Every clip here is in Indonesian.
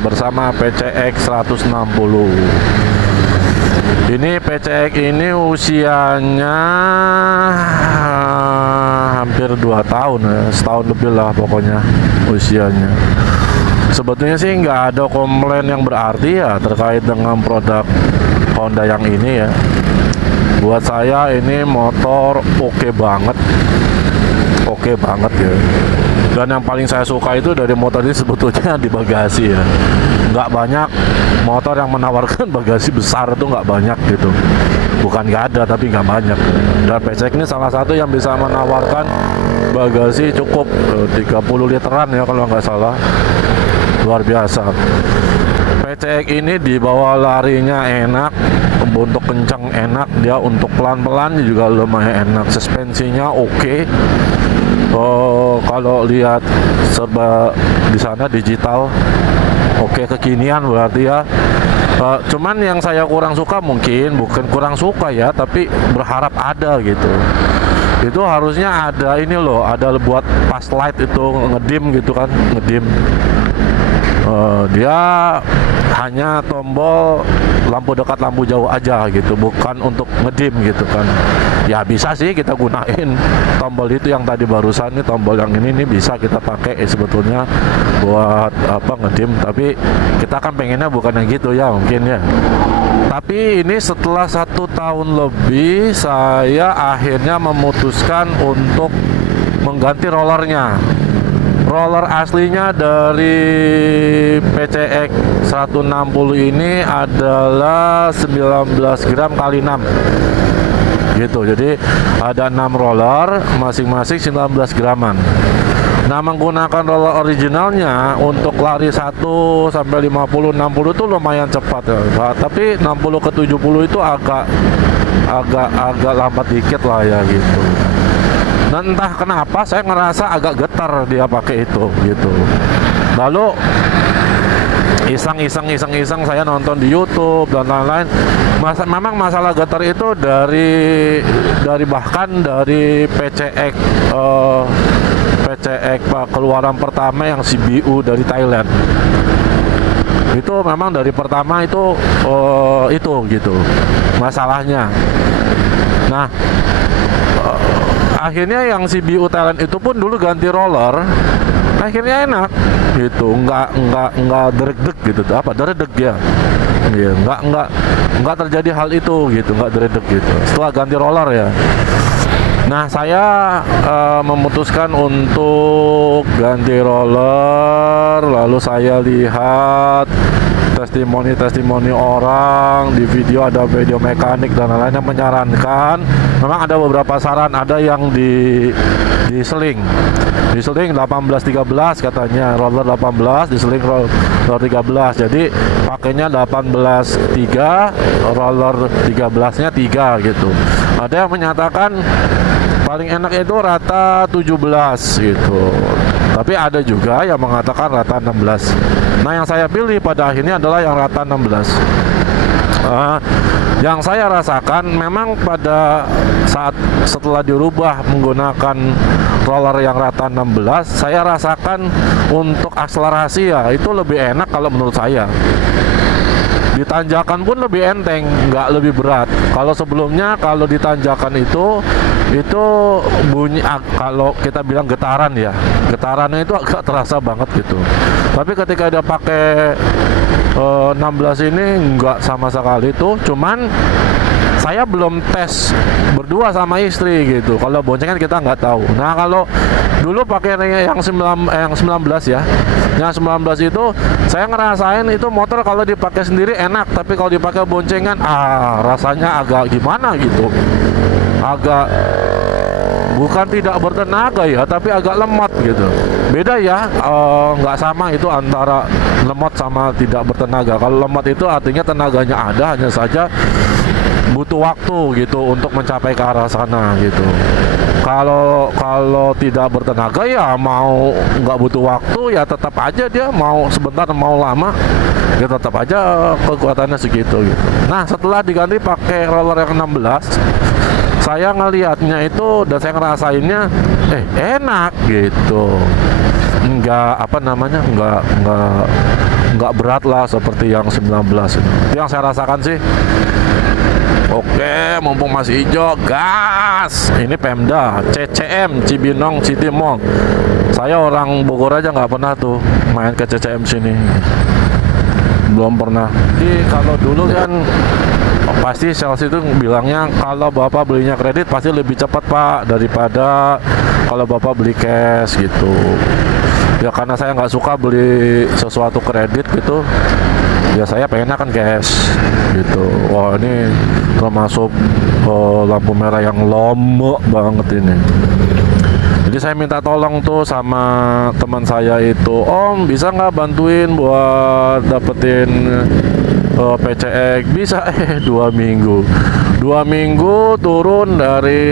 bersama PCX 160. Ini PCX ini usianya hampir 2 tahun ya, setahun lebih lah pokoknya usianya. Sebetulnya sih nggak ada komplain yang berarti ya terkait dengan produk Honda yang ini ya. Buat saya ini motor oke banget ya. Dan yang paling saya suka itu dari motor ini sebetulnya di bagasi ya. Nggak banyak motor yang menawarkan bagasi besar, itu nggak banyak gitu. Bukan nggak ada, tapi nggak banyak. Dan PCX ini salah satu yang bisa menawarkan bagasi cukup 30 literan ya kalau nggak salah. Luar biasa. PCX ini dibawa larinya enak, untuk kencang enak, dia untuk pelan-pelan juga lumayan enak. Suspensinya oke. Kalau lihat serba di sana digital, oke, kekinian berarti ya. Cuman yang saya kurang suka, mungkin bukan kurang suka ya, tapi berharap ada gitu. Itu harusnya ada ini loh, ada buat pas light itu ngedim gitu kan, ngedim. Dia hanya tombol lampu dekat lampu jauh aja gitu, bukan untuk ngedim gitu kan. Ya bisa sih kita gunain tombol itu yang tadi barusan, nih tombol yang ini bisa kita pakai sebetulnya buat apa, ngedim, tapi kita kan pengennya bukan yang gitu ya mungkin ya. Tapi ini setelah 1 tahun lebih saya akhirnya memutuskan untuk mengganti rollernya. Roller aslinya dari PCX 160 ini adalah 19 gram kali 6 gitu. Jadi ada 6 roller, masing-masing 19 graman. Nah, menggunakan roller originalnya untuk lari 1 sampai 50 60 itu lumayan cepat ya. Nah, tapi 60 ke 70 itu agak lambat dikit lah ya gitu. Dan entah kenapa saya ngerasa agak getar dia pakai itu gitu. Lalu iseng saya nonton di YouTube dan lain-lain. Memang masalah getar itu dari bahkan dari PCX keluaran pertama yang CBU dari Thailand. Itu memang dari pertama itu gitu masalahnya. Nah, akhirnya yang CBU Thailand itu pun dulu ganti roller, akhirnya enak gitu, nggak derdek gitu, apa derdek ya, ya nggak terjadi hal itu gitu, nggak derdek gitu setelah ganti roller ya. Nah, saya memutuskan untuk ganti roller, lalu saya lihat testimoni orang di video, ada video mekanik dan lain-lain yang menyarankan. Memang ada beberapa saran, ada yang di seling 18-13 katanya, roller 18 di seling roller 13, jadi pakainya 18-3, roller 13-nya 3 gitu. Ada yang menyatakan paling enak itu rata 17 gitu, tapi ada juga yang mengatakan rata 16. Nah, yang saya pilih pada akhirnya adalah yang rata 16. Yang saya rasakan memang pada saat setelah dirubah menggunakan roller yang rata 16, saya rasakan untuk akselerasi ya itu lebih enak kalau menurut saya. Di tanjakan pun lebih enteng, nggak lebih berat. Kalau sebelumnya kalau di tanjakan itu bunyi, kalau kita bilang getaran ya, getarannya itu agak terasa banget gitu. Tapi ketika dia pakai 16 ini nggak sama sekali tuh. Cuman saya belum tes berdua sama istri gitu. Kalau boncengan kita nggak tahu. Nah, kalau dulu pakai yang 19 ya, yang 19 itu saya ngerasain itu motor kalau dipakai sendiri enak, tapi kalau dipakai boncengan rasanya agak gimana gitu, agak bukan tidak bertenaga ya, tapi agak lemot gitu. Beda ya, nggak sama itu antara lemot sama tidak bertenaga. Kalau lemot itu artinya tenaganya ada, hanya saja butuh waktu gitu untuk mencapai ke arah sana gitu. Kalau tidak bertenaga ya mau nggak butuh waktu ya tetap aja dia mau sebentar mau lama ya tetap aja kekuatannya segitu gitu. Nah, setelah diganti pakai roller yang 16, saya ngelihatnya itu dan saya ngerasainnya enak gitu. Enggak nggak berat lah seperti yang 19 ini. Itu yang saya rasakan sih. Oke, mumpung masih hijau, gas. Ini Pemda, CCM, Cibinong City Mall. Saya orang Bogor aja nggak pernah tuh main ke CCM sini. Belum pernah. Jadi kalau dulu kan pasti sales itu bilangnya kalau Bapak belinya kredit pasti lebih cepat Pak daripada kalau Bapak beli cash gitu. Ya karena saya nggak suka beli sesuatu kredit gitu, ya saya pengennya kan cash gitu. Wah ini termasuk lampu merah yang lama banget ini. Jadi saya minta tolong tuh sama teman saya itu, Om bisa nggak bantuin buat dapetin PCX? Bisa. 2 minggu 2 minggu turun dari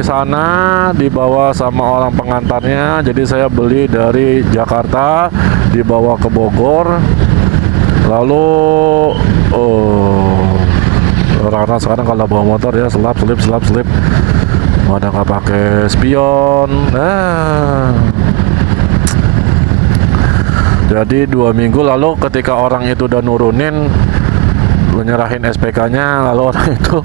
sana dibawa sama orang pengantarnya. Jadi saya beli dari Jakarta dibawa ke Bogor. Lalu orang-orang sekarang kalau bawa motor ya selap selip ada nggak pakai spion. Jadi 2 minggu lalu ketika orang itu udah nurunin menyerahin SPK-nya, lalu orang itu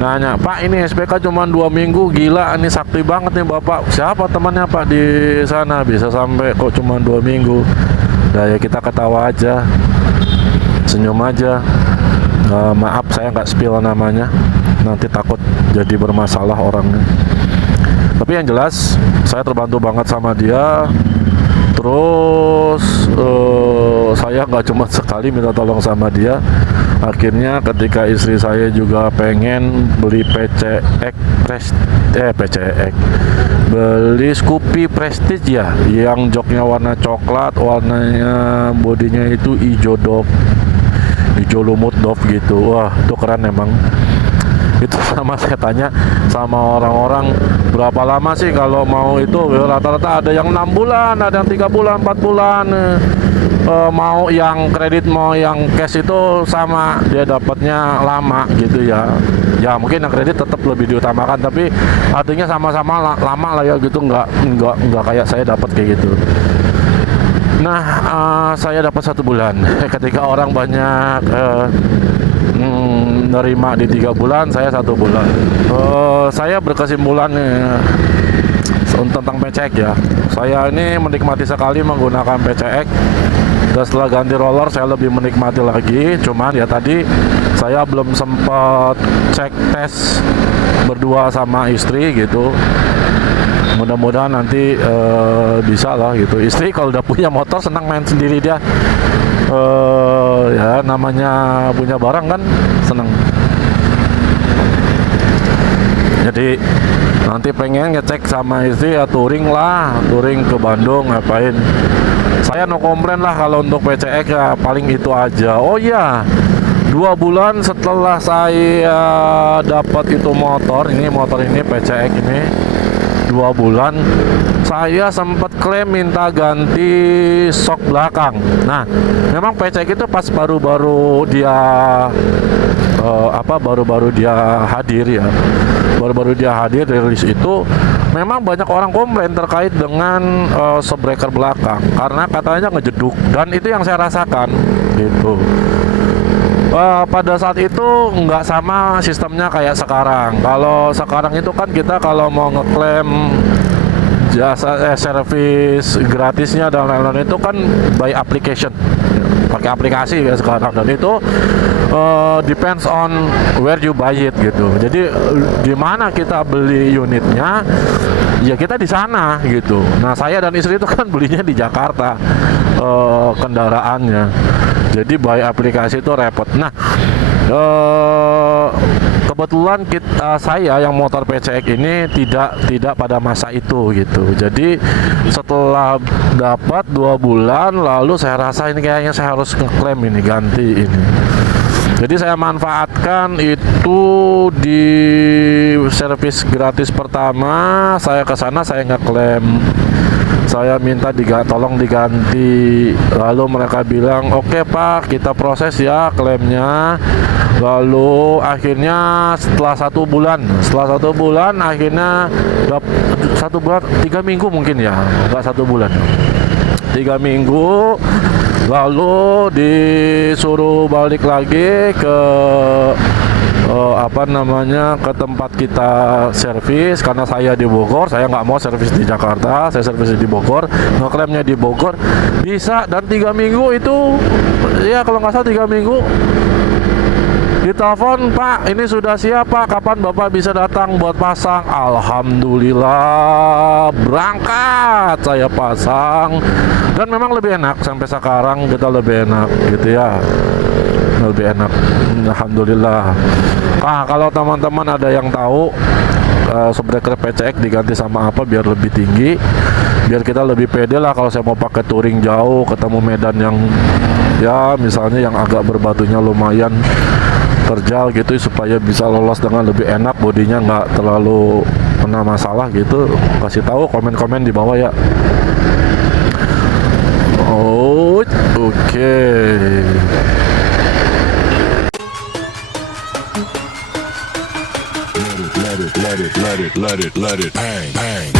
nanya, Pak ini SPK cuma 2 minggu, gila ini sakti banget nih Bapak. Siapa temannya Pak di sana bisa sampai kok cuma 2 minggu? Nah ya kita ketawa aja, senyum aja. Maaf saya nggak spill namanya, nanti takut jadi bermasalah orangnya. Tapi yang jelas saya terbantu banget sama dia. Terus saya nggak cuma sekali minta tolong sama dia. Akhirnya ketika istri saya juga pengen beli PCX beli Scoopy Prestige ya, yang joknya warna coklat, warnanya bodinya itu hijau lumut Dove gitu. Wah itu keren emang. Itu sama saya tanya sama orang-orang berapa lama sih kalau mau itu, rata-rata ada yang 6 bulan, ada yang 3 bulan, 4 bulan. Mau yang kredit mau yang cash itu sama, dia dapatnya lama gitu ya. Ya mungkin yang kredit tetap lebih diutamakan, tapi artinya sama-sama lama lah ya gitu, nggak kayak saya dapat kayak gitu. Nah saya dapat 1 bulan. Ketika orang banyak nerima di 3 bulan, saya 1 bulan. Saya berkesimpulan tentang PCX ya. Saya ini menikmati sekali menggunakan PCX. Dan setelah ganti roller saya lebih menikmati lagi. Cuman ya tadi saya belum sempat cek tes berdua sama istri gitu. Mudah-mudahan nanti bisa lah gitu. Istri kalau udah punya motor senang main sendiri dia. Ya namanya punya barang kan seneng. Jadi nanti pengen ngecek sama istri ya touring ke Bandung ngapain. Saya no komplain lah kalau untuk PCX ya paling itu aja. Oh iya, 2 bulan setelah saya dapat itu motor ini PCX ini 2 bulan saya sempat klaim minta ganti sok belakang. Nah memang PCX itu pas baru-baru dia hadir rilis itu memang banyak orang komplain terkait dengan shock breaker belakang karena katanya ngejeduk, dan itu yang saya rasakan gitu. Pada saat itu nggak sama sistemnya kayak sekarang. Kalau sekarang itu kan kita kalau mau ngeklaim jasa servis gratisnya dan lain-lain itu kan by application, pakai aplikasi ya sekarang, dan itu depends on where you buy it gitu. Jadi di mana kita beli unitnya ya kita di sana gitu. Nah saya dan istri itu kan belinya di Jakarta kendaraannya, jadi by aplikasi itu repot. Nah kebetulan saya yang motor PCX ini tidak pada masa itu gitu. Jadi setelah dapat 2 bulan lalu saya rasa ini kayaknya saya harus ngeklaim ini, ganti ini. Jadi saya manfaatkan itu di servis gratis pertama, saya ke sana saya ngeklaim. Saya minta tolong diganti. Lalu mereka bilang, "Oke, Pak, kita proses ya klaimnya." Lalu akhirnya setelah 1 bulan akhirnya 1 bulan 3 minggu mungkin ya, enggak 1 bulan. 3 minggu lalu disuruh balik lagi ke ke tempat kita servis, karena saya di Bogor, saya nggak mau servis di Jakarta, saya servis di Bogor, ngeklaimnya di Bogor bisa, dan 3 minggu itu ya kalau nggak salah 3 minggu ditelepon, Pak ini sudah siap Pak, kapan Bapak bisa datang buat pasang. Alhamdulillah berangkat, saya pasang, dan memang lebih enak sampai sekarang, kita lebih enak gitu ya, lebih enak, alhamdulillah. Kalau teman-teman ada yang tahu subbreaker PCX diganti sama apa biar lebih tinggi, biar kita lebih pede lah kalau saya mau pakai touring jauh, ketemu medan yang ya misalnya yang agak berbatunya lumayan terjal gitu, supaya bisa lolos dengan lebih enak, bodinya nggak terlalu kena masalah gitu. Kasih tahu komen-komen di bawah ya. Oh, oke. Let it bang, bang.